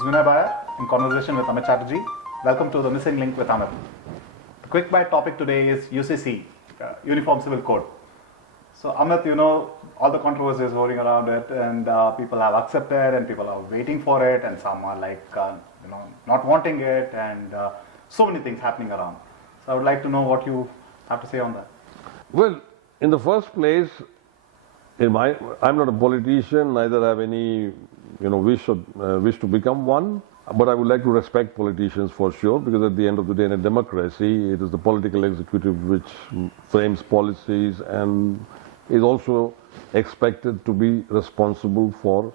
is Vinay Baya in conversation with Amit Chatterjee. Welcome to the Missing Link with Amit. The quick bite topic today is UCC, Uniform Civil Code. So Amit, all the controversies going around it, and people have accepted and people are waiting for it, and some are like, not wanting it, and so many things happening around. So I would like to know what you have to say on that. Well, in the first place, I'm not a politician, neither have any wish to become one. But I would like to respect politicians for sure, because at the end of the day, in a democracy, it is the political executive which frames policies and is also expected to be responsible for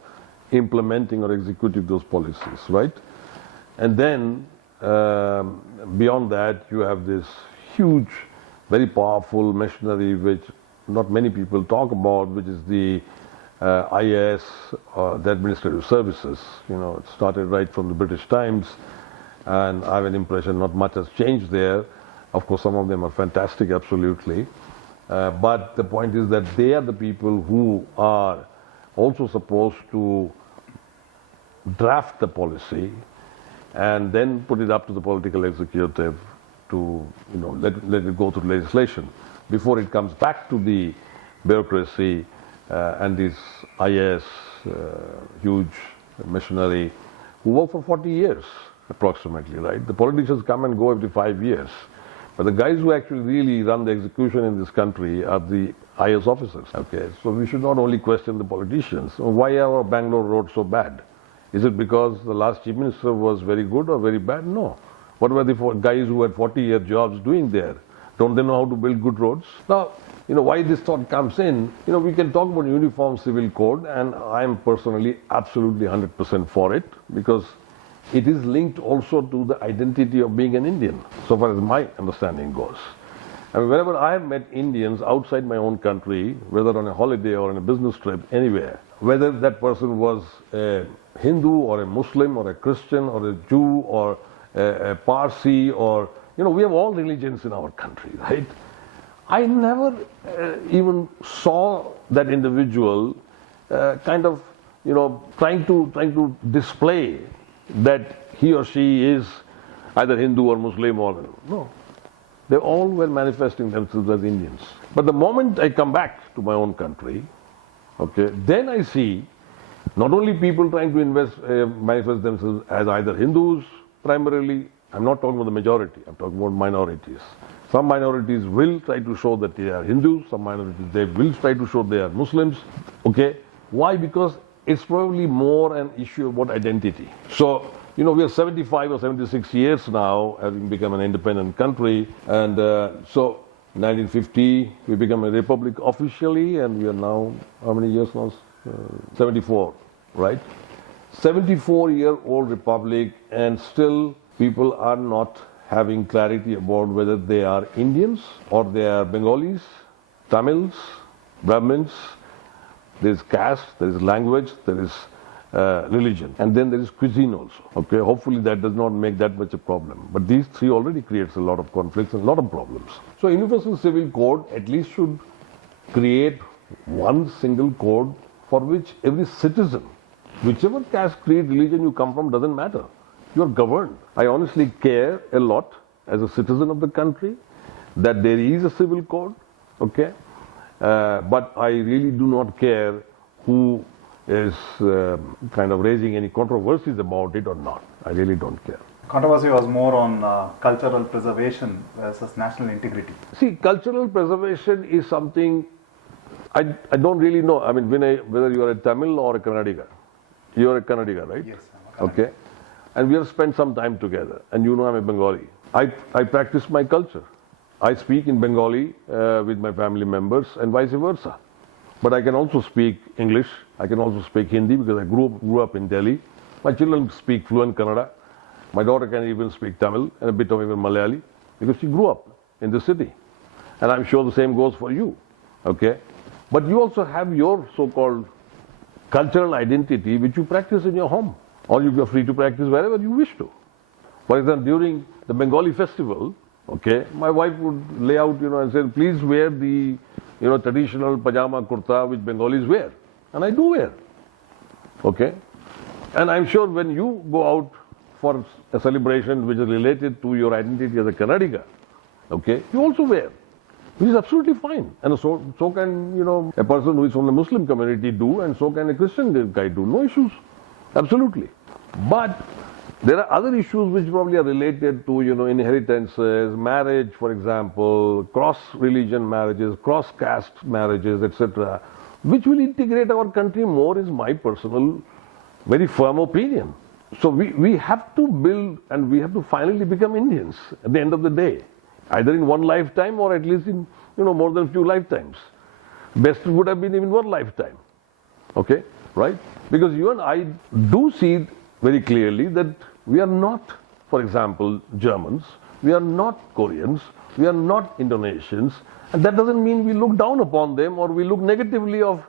implementing or executing those policies, right? And then beyond that, you have this huge, very powerful machinery which not many people talk about, which is the IAS, the Administrative Services. It started right from the British times, and I have an impression not much has changed there. Of course, some of them are fantastic, absolutely. But the point is that they are the people who are also supposed to draft the policy and then put it up to the political executive to let it go through legislation before it comes back to the bureaucracy and this IAS huge machinery who work for 40 years approximately, right? The politicians come and go every 5 years. But the guys who actually really run the execution in this country are the IAS officers. Okay, so we should not only question the politicians. Why are our Bangalore roads so bad? Is it because the last chief minister was very good or very bad? No. What were the guys who had 40-year jobs doing there? Don't they know how to build good roads? Now, why this thought comes in, we can talk about uniform civil code, and I am personally absolutely 100% for it, because it is linked also to the identity of being an Indian, so far as my understanding goes. I mean, whenever I have met Indians outside my own country, whether on a holiday or on a business trip, anywhere, whether that person was a Hindu or a Muslim or a Christian or a Jew or a Parsi, or, we have all religions in our country, right? I never even saw that individual trying to display that he or she is either Hindu or Muslim or no. They all were manifesting themselves as Indians. But the moment I come back to my own country, okay, then I see not only people trying to manifest themselves as either Hindus primarily. I'm not talking about the majority, I'm talking about minorities. Some minorities will try to show that they are Hindus, some minorities they will try to show they are Muslims. Okay? Why? Because it's probably more an issue about identity. So, we are 75 or 76 years now, having become an independent country, and so 1950 we become a republic officially, and we are now, how many years now? 74, right? 74-year-old republic, and still people are not having clarity about whether they are Indians or they are Bengalis, Tamils, Brahmins. There is caste, there is language, there is religion, and then there is cuisine also. Okay, hopefully that does not make that much a problem. But these three already creates a lot of conflicts and a lot of problems. So Universal Civil Code at least should create one single code for which every citizen, whichever caste, creed, religion you come from, doesn't matter. You are governed. I honestly care a lot as a citizen of the country that there is a civil code, okay? But I really do not care who is raising any controversies about it or not. I really don't care. Controversy was more on cultural preservation versus national integrity. See, cultural preservation is something I don't really know. I mean, whether you are a Tamil or a Kannadiga. You are a Kannadiga, right? Yes, I'm a Kannadiga. Okay. And we have spent some time together, and I'm a Bengali. I practice my culture. I speak in Bengali with my family members and vice versa. But I can also speak English. I can also speak Hindi because I grew up in Delhi. My children speak fluent Kannada. My daughter can even speak Tamil and a bit of even Malayali because she grew up in the city. And I'm sure the same goes for you. Okay? But you also have your so-called cultural identity which you practice in your home. Or you are free to practice wherever you wish to. For example, during the Bengali festival, okay, my wife would lay out, and say, please wear the, traditional pajama kurta which Bengalis wear. And I do wear. Okay. And I'm sure when you go out for a celebration which is related to your identity as a Kannadiga, okay, you also wear, which is absolutely fine. And so can, a person who is from the Muslim community do, and so can a Christian guy do. No issues. Absolutely. But there are other issues which probably are related to, inheritances, marriage, for example, cross-religion marriages, cross-caste marriages, etc., which will integrate our country more, is my personal, very firm opinion. So we have to build, and we have to finally become Indians at the end of the day, either in one lifetime or at least in, more than a few lifetimes. Best would have been even one lifetime. Okay, right? Because you and I do see very clearly that we are not, for example, Germans, we are not Koreans, we are not Indonesians, and that doesn't mean we look down upon them or we look negatively of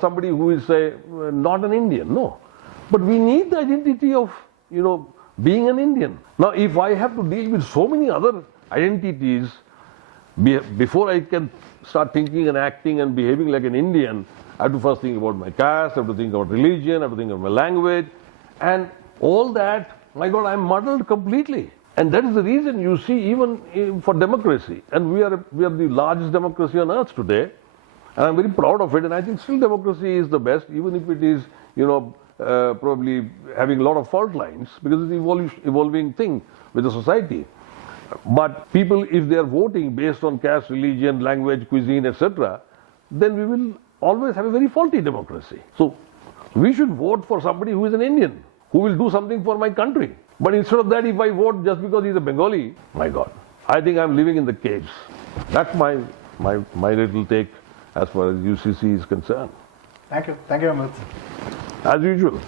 somebody who is, say, not an Indian. No. But we need the identity of, being an Indian. Now, if I have to deal with so many other identities before I can start thinking and acting and behaving like an Indian, I have to first think about my caste, I have to think about religion, I have to think about my language, and all that, my God, I'm muddled completely. And that is the reason you see even for democracy, and we are the largest democracy on earth today, and I'm very proud of it, and I think still democracy is the best, even if it is, probably having a lot of fault lines, because it's an evolving thing with the society. But people, if they are voting based on caste, religion, language, cuisine, etc., then we will always have a very faulty democracy. So we should vote for somebody who is an Indian, who will do something for my country. But instead of that, if I vote just because he's a Bengali, my God, I think I'm living in the caves. That's my little take as far as UCC is concerned. Thank you, Amit. As usual.